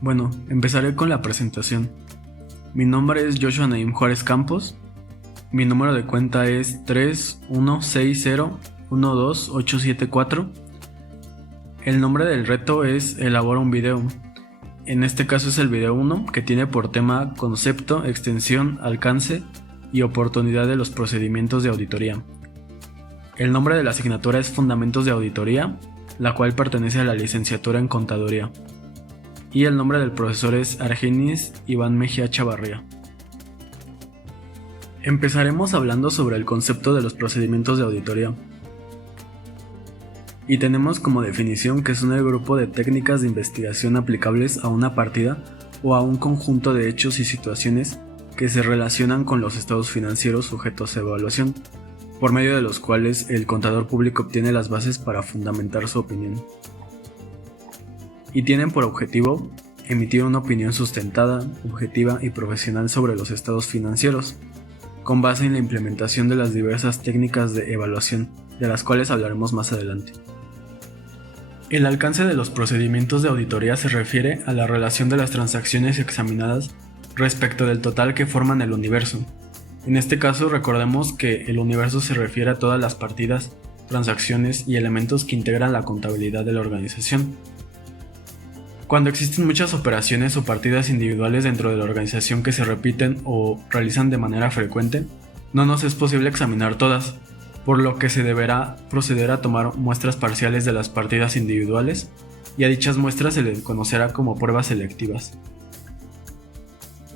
Bueno, empezaré con la presentación. Mi nombre es Joshua Naim Juárez Campos. Mi número de cuenta es 316012874. El nombre del reto es Elabora un video. En este caso es el video 1, que tiene por tema concepto, extensión, alcance y oportunidad de los procedimientos de auditoría. El nombre de la asignatura es Fundamentos de Auditoría, la cual pertenece a la licenciatura en Contaduría. Y el nombre del profesor es Argenis Iván Mejía Chavarría. Empezaremos hablando sobre el concepto de los procedimientos de auditoría. Y tenemos como definición que son el grupo de técnicas de investigación aplicables a una partida o a un conjunto de hechos y situaciones que se relacionan con los estados financieros sujetos a evaluación, por medio de los cuales el contador público obtiene las bases para fundamentar su opinión. Y tienen por objetivo emitir una opinión sustentada, objetiva y profesional sobre los estados financieros, con base en la implementación de las diversas técnicas de evaluación, de las cuales hablaremos más adelante. El alcance de los procedimientos de auditoría se refiere a la relación de las transacciones examinadas respecto del total que forman el universo. En este caso, recordemos que el universo se refiere a todas las partidas, transacciones y elementos que integran la contabilidad de la organización. Cuando existen muchas operaciones o partidas individuales dentro de la organización que se repiten o realizan de manera frecuente, no nos es posible examinar todas, por lo que se deberá proceder a tomar muestras parciales de las partidas individuales, y a dichas muestras se les conocerá como pruebas selectivas.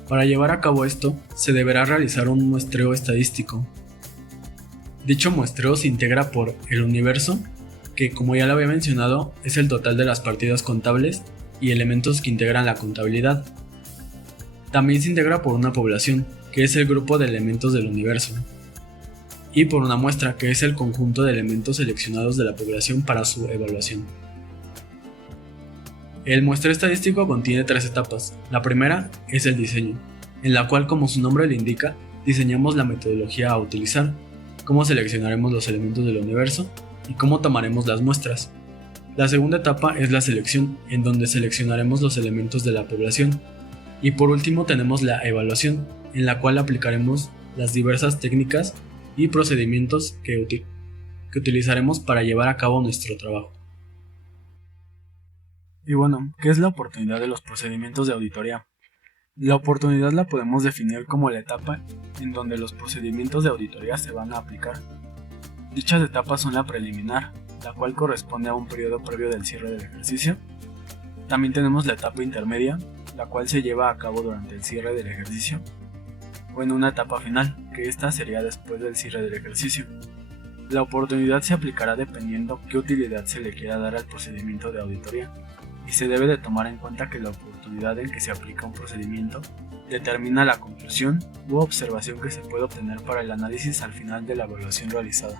Para llevar a cabo esto, se deberá realizar un muestreo estadístico. Dicho muestreo se integra por el universo, que como ya lo había mencionado, es el total de las partidas contables y elementos que integran la contabilidad. También se integra por una población, que es el grupo de elementos del universo, y por una muestra, que es el conjunto de elementos seleccionados de la población para su evaluación. El muestreo estadístico contiene 3 etapas. La primera es el diseño, en la cual, como su nombre le indica, diseñamos la metodología a utilizar, cómo seleccionaremos los elementos del universo y cómo tomaremos las muestras. La segunda etapa es la selección, en donde seleccionaremos los elementos de la población. Y por último tenemos la evaluación, en la cual aplicaremos las diversas técnicas y procedimientos que utilizaremos para llevar a cabo nuestro trabajo. Y bueno, ¿qué es la oportunidad de los procedimientos de auditoría? La oportunidad la podemos definir como la etapa en donde los procedimientos de auditoría se van a aplicar. Dichas etapas son la preliminar, la cual corresponde a un periodo previo del cierre del ejercicio. También tenemos la etapa intermedia, la cual se lleva a cabo durante el cierre del ejercicio, o en una etapa final, que esta sería después del cierre del ejercicio. La oportunidad se aplicará dependiendo qué utilidad se le quiera dar al procedimiento de auditoría, y se debe de tomar en cuenta que la oportunidad en que se aplica un procedimiento determina la conclusión u observación que se puede obtener para el análisis al final de la evaluación realizada.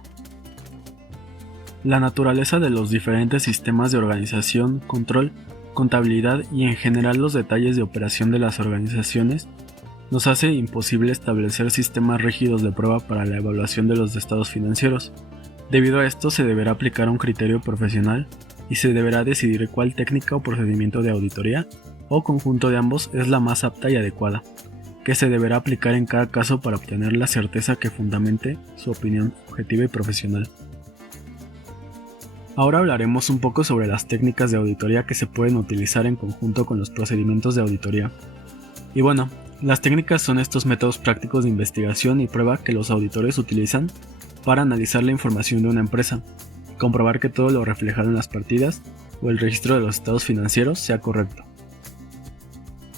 La naturaleza de los diferentes sistemas de organización, control, contabilidad y en general los detalles de operación de las organizaciones nos hace imposible establecer sistemas rígidos de prueba para la evaluación de los estados financieros. Debido a esto se deberá aplicar un criterio profesional y se deberá decidir cuál técnica o procedimiento de auditoría o conjunto de ambos es la más apta y adecuada, que se deberá aplicar en cada caso para obtener la certeza que fundamente su opinión objetiva y profesional. Ahora hablaremos un poco sobre las técnicas de auditoría que se pueden utilizar en conjunto con los procedimientos de auditoría. Y bueno, las técnicas son estos métodos prácticos de investigación y prueba que los auditores utilizan para analizar la información de una empresa, comprobar que todo lo reflejado en las partidas o el registro de los estados financieros sea correcto.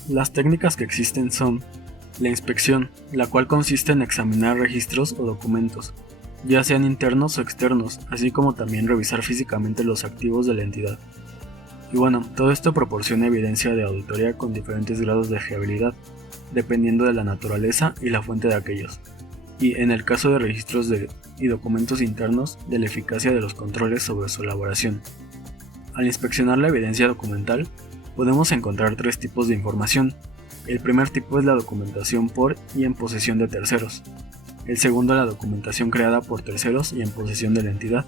Las técnicas que existen son la inspección, la cual consiste en examinar registros o documentos, ya sean internos o externos, así como también revisar físicamente los activos de la entidad. Y bueno, todo esto proporciona evidencia de auditoría con diferentes grados de fiabilidad, dependiendo de la naturaleza y la fuente de aquellos, y en el caso de registros y documentos internos, de la eficacia de los controles sobre su elaboración. Al inspeccionar la evidencia documental, podemos encontrar 3 tipos de información. El primer tipo es la documentación por y en posesión de terceros. El segundo, la documentación creada por terceros y en posesión de la entidad.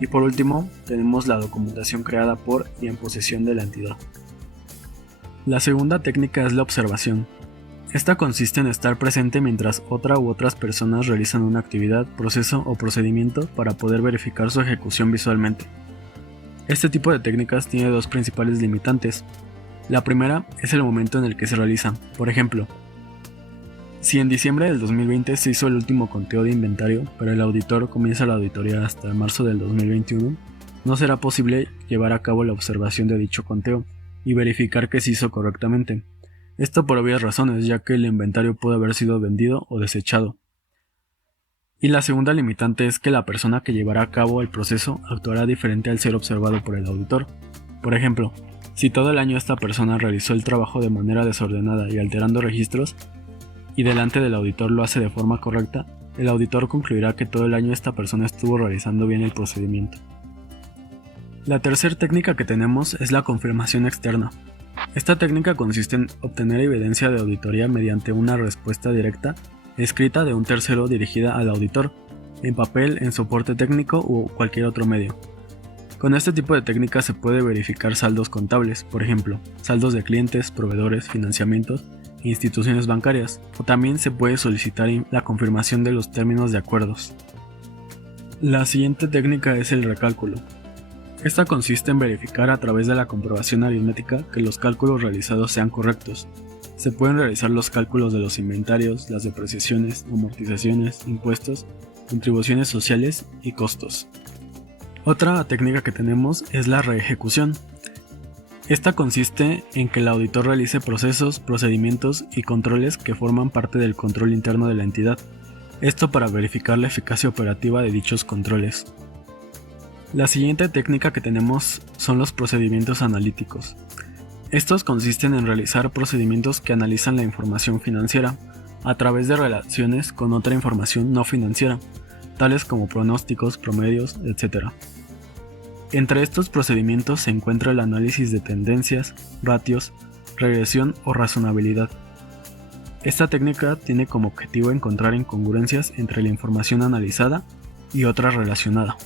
Y por último, tenemos la documentación creada por y en posesión de la entidad. La segunda técnica es la observación. Esta consiste en estar presente mientras otra u otras personas realizan una actividad, proceso o procedimiento para poder verificar su ejecución visualmente. Este tipo de técnicas tiene dos principales limitantes. La primera es el momento en el que se realiza. Por ejemplo, si en diciembre del 2020 se hizo el último conteo de inventario, pero el auditor comienza la auditoría hasta marzo del 2021, no será posible llevar a cabo la observación de dicho conteo y verificar que se hizo correctamente. Esto por obvias razones, ya que el inventario pudo haber sido vendido o desechado. Y la segunda limitante es que la persona que llevará a cabo el proceso actuará diferente al ser observado por el auditor. Por ejemplo, si todo el año esta persona realizó el trabajo de manera desordenada y alterando registros, y delante del auditor lo hace de forma correcta, el auditor concluirá que todo el año esta persona estuvo realizando bien el procedimiento. La tercera técnica que tenemos es la confirmación externa. Esta técnica consiste en obtener evidencia de auditoría mediante una respuesta directa escrita de un tercero dirigida al auditor, en papel, en soporte técnico o cualquier otro medio. Con este tipo de técnica se puede verificar saldos contables, por ejemplo, saldos de clientes, proveedores, financiamientos e instituciones bancarias, o también se puede solicitar la confirmación de los términos de acuerdos. La siguiente técnica es el recálculo. Esta consiste en verificar a través de la comprobación aritmética que los cálculos realizados sean correctos. Se pueden realizar los cálculos de los inventarios, las depreciaciones, amortizaciones, impuestos, contribuciones sociales y costos. Otra técnica que tenemos es la reejecución. Esta consiste en que el auditor realice procesos, procedimientos y controles que forman parte del control interno de la entidad. Esto para verificar la eficacia operativa de dichos controles. La siguiente técnica que tenemos son los procedimientos analíticos. Estos consisten en realizar procedimientos que analizan la información financiera a través de relaciones con otra información no financiera, tales como pronósticos, promedios, etc. Entre estos procedimientos se encuentra el análisis de tendencias, ratios, regresión o razonabilidad. Esta técnica tiene como objetivo encontrar incongruencias entre la información analizada y otra relacionada.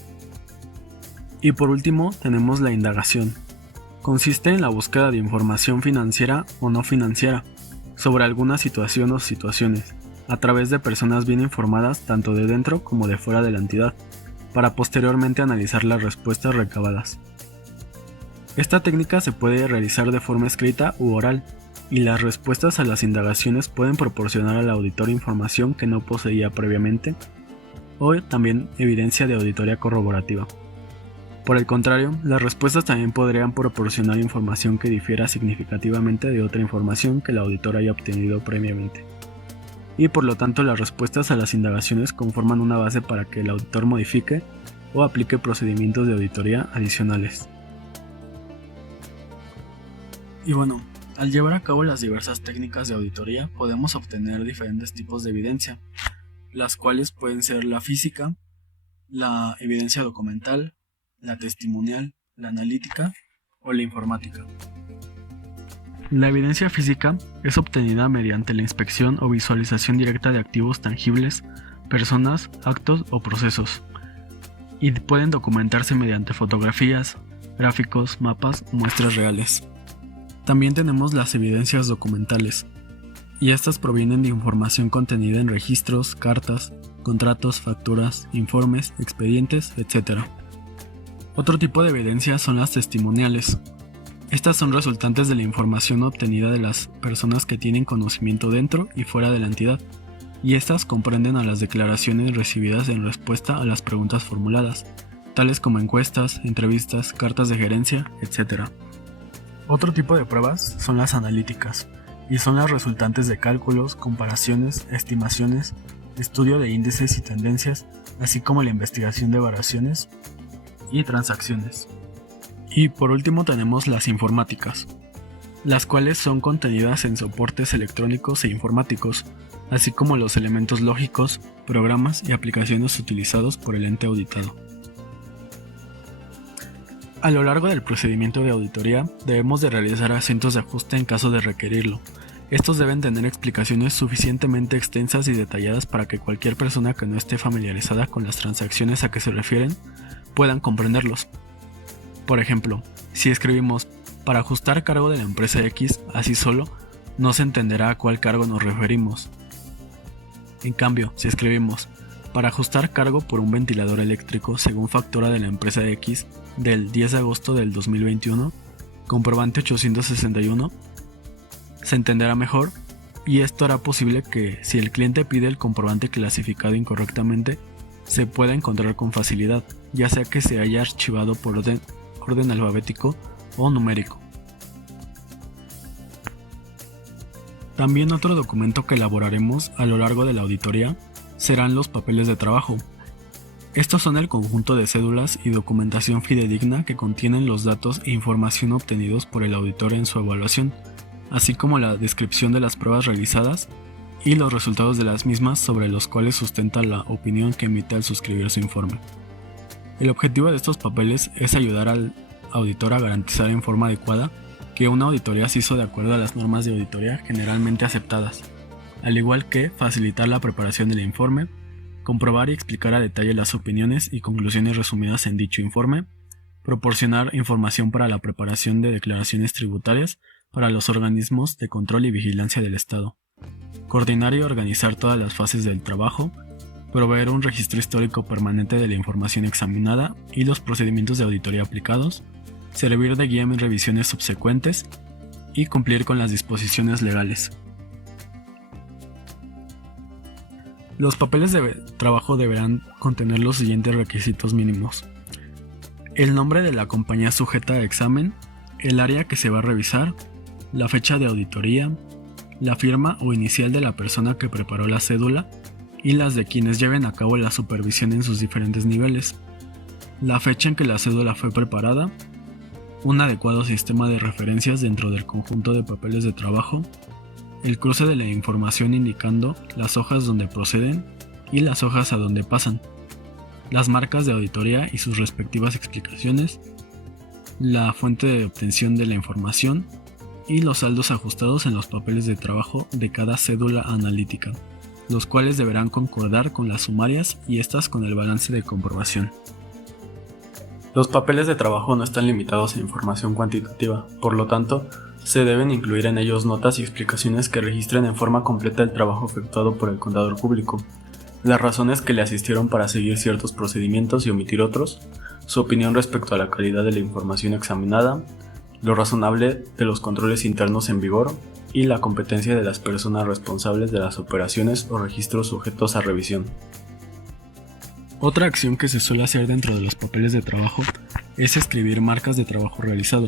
Y por último tenemos la indagación. Consiste en la búsqueda de información financiera o no financiera sobre alguna situación o situaciones, a través de personas bien informadas tanto de dentro como de fuera de la entidad, para posteriormente analizar las respuestas recabadas. Esta técnica se puede realizar de forma escrita u oral, y las respuestas a las indagaciones pueden proporcionar al auditor información que no poseía previamente, o también evidencia de auditoría corroborativa. Por el contrario, las respuestas también podrían proporcionar información que difiera significativamente de otra información que el auditor haya obtenido previamente. Y por lo tanto, las respuestas a las indagaciones conforman una base para que el auditor modifique o aplique procedimientos de auditoría adicionales. Y bueno, al llevar a cabo las diversas técnicas de auditoría podemos obtener diferentes tipos de evidencia, las cuales pueden ser la física, la evidencia documental, la testimonial, la analítica o la informática. La evidencia física es obtenida mediante la inspección o visualización directa de activos tangibles, personas, actos o procesos, y pueden documentarse mediante fotografías, gráficos, mapas o muestras reales. También tenemos las evidencias documentales, y estas provienen de información contenida en registros, cartas, contratos, facturas, informes, expedientes, etc. Otro tipo de evidencia son las testimoniales. Estas son resultantes de la información obtenida de las personas que tienen conocimiento dentro y fuera de la entidad, y estas comprenden a las declaraciones recibidas en respuesta a las preguntas formuladas, tales como encuestas, entrevistas, cartas de gerencia, etc. Otro tipo de pruebas son las analíticas, y son las resultantes de cálculos, comparaciones, estimaciones, estudio de índices y tendencias, así como la investigación de variaciones y transacciones. Y por último tenemos las informáticas, las cuales son contenidas en soportes electrónicos e informáticos, así como los elementos lógicos, programas y aplicaciones utilizados por el ente auditado. A lo largo del procedimiento de auditoría debemos de realizar acentos de ajuste en caso de requerirlo. Estos deben tener explicaciones suficientemente extensas y detalladas para que cualquier persona que no esté familiarizada con las transacciones a que se refieren puedan comprenderlos. Por ejemplo, si escribimos Para ajustar cargo de la empresa X así solo, no se entenderá a cuál cargo nos referimos. En cambio, si escribimos para ajustar cargo por un ventilador eléctrico según factura de la empresa X del 10 de agosto del 2021, comprobante 861, se entenderá mejor, y esto hará posible que, si el cliente pide el comprobante clasificado incorrectamente, se pueda encontrar con facilidad, ya sea que se haya archivado por orden alfabético o numérico. También otro documento que elaboraremos a lo largo de la auditoría serán los papeles de trabajo. Estos son el conjunto de cédulas y documentación fidedigna que contienen los datos e información obtenidos por el auditor en su evaluación, así como la descripción de las pruebas realizadas y los resultados de las mismas sobre los cuales sustenta la opinión que emite al suscribir su informe. El objetivo de estos papeles es ayudar al auditor a garantizar en forma adecuada que una auditoría se hizo de acuerdo a las normas de auditoría generalmente aceptadas, al igual que facilitar la preparación del informe, comprobar y explicar a detalle las opiniones y conclusiones resumidas en dicho informe, proporcionar información para la preparación de declaraciones tributarias para los organismos de control y vigilancia del Estado, coordinar y organizar todas las fases del trabajo, proveer un registro histórico permanente de la información examinada y los procedimientos de auditoría aplicados, servir de guía en revisiones subsecuentes y cumplir con las disposiciones legales. Los papeles de trabajo deberán contener los siguientes requisitos mínimos: el nombre de la compañía sujeta a examen, el área que se va a revisar, la fecha de auditoría, la firma o inicial de la persona que preparó la cédula y las de quienes lleven a cabo la supervisión en sus diferentes niveles, la fecha en que la cédula fue preparada, un adecuado sistema de referencias dentro del conjunto de papeles de trabajo, el cruce de la información indicando las hojas donde proceden y las hojas a donde pasan, las marcas de auditoría y sus respectivas explicaciones, la fuente de obtención de la información y los saldos ajustados en los papeles de trabajo de cada cédula analítica, los cuales deberán concordar con las sumarias y estas con el balance de comprobación. Los papeles de trabajo no están limitados a información cuantitativa, por lo tanto, se deben incluir en ellos notas y explicaciones que registren en forma completa el trabajo efectuado por el contador público, las razones que le asistieron para seguir ciertos procedimientos y omitir otros, su opinión respecto a la calidad de la información examinada, lo razonable de los controles internos en vigor y la competencia de las personas responsables de las operaciones o registros sujetos a revisión. Otra acción que se suele hacer dentro de los papeles de trabajo es escribir marcas de trabajo realizado.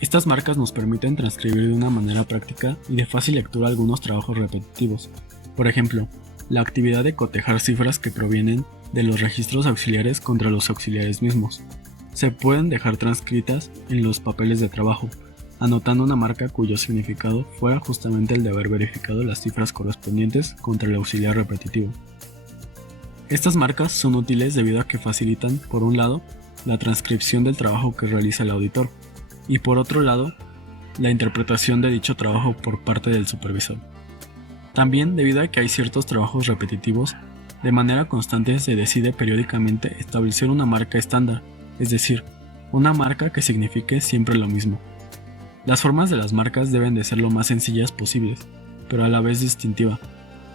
Estas marcas nos permiten transcribir de una manera práctica y de fácil lectura algunos trabajos repetitivos. Por ejemplo, la actividad de cotejar cifras que provienen de los registros auxiliares contra los auxiliares mismos. Se pueden dejar transcritas en los papeles de trabajo, anotando una marca cuyo significado fuera justamente el de haber verificado las cifras correspondientes contra el auxiliar repetitivo. Estas marcas son útiles debido a que facilitan, por un lado, la transcripción del trabajo que realiza el auditor, y por otro lado, la interpretación de dicho trabajo por parte del supervisor. También, debido a que hay ciertos trabajos repetitivos, de manera constante se decide periódicamente establecer una marca estándar, es decir, una marca que signifique siempre lo mismo. Las formas de las marcas deben de ser lo más sencillas posibles, pero a la vez distintiva,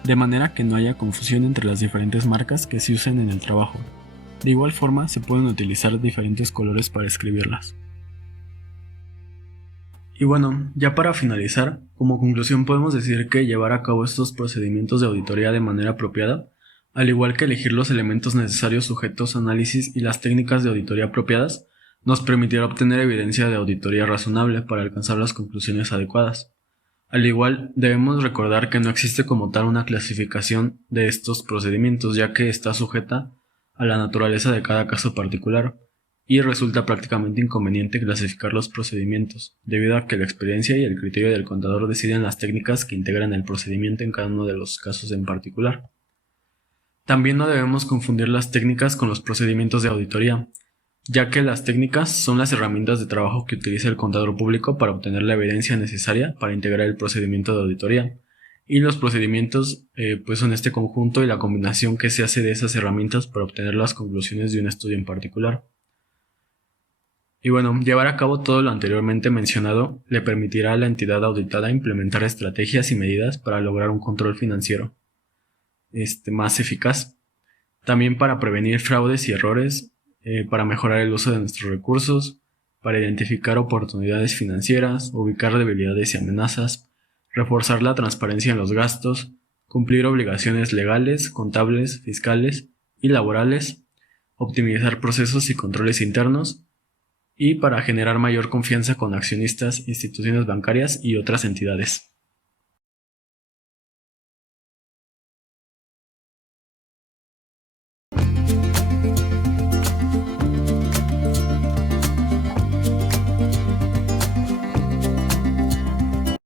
de manera que no haya confusión entre las diferentes marcas que se usen en el trabajo. De igual forma, se pueden utilizar diferentes colores para escribirlas. Y bueno, ya para finalizar, como conclusión podemos decir que llevar a cabo estos procedimientos de auditoría de manera apropiada, al igual que elegir los elementos necesarios sujetos a análisis y las técnicas de auditoría apropiadas, nos permitirá obtener evidencia de auditoría razonable para alcanzar las conclusiones adecuadas. Al igual, debemos recordar que no existe como tal una clasificación de estos procedimientos, ya que está sujeta a la naturaleza de cada caso particular, y resulta prácticamente inconveniente clasificar los procedimientos, debido a que la experiencia y el criterio del contador deciden las técnicas que integran el procedimiento en cada uno de los casos en particular. También no debemos confundir las técnicas con los procedimientos de auditoría, ya que las técnicas son las herramientas de trabajo que utiliza el contador público para obtener la evidencia necesaria para integrar el procedimiento de auditoría, y los procedimientos pues son este conjunto y la combinación que se hace de esas herramientas para obtener las conclusiones de un estudio en particular. Y bueno, llevar a cabo todo lo anteriormente mencionado le permitirá a la entidad auditada implementar estrategias y medidas para lograr un control financiero más eficaz. También para prevenir fraudes y errores, para mejorar el uso de nuestros recursos, para identificar oportunidades financieras, ubicar debilidades y amenazas, reforzar la transparencia en los gastos, cumplir obligaciones legales, contables, fiscales y laborales, optimizar procesos y controles internos, y para generar mayor confianza con accionistas, instituciones bancarias y otras entidades.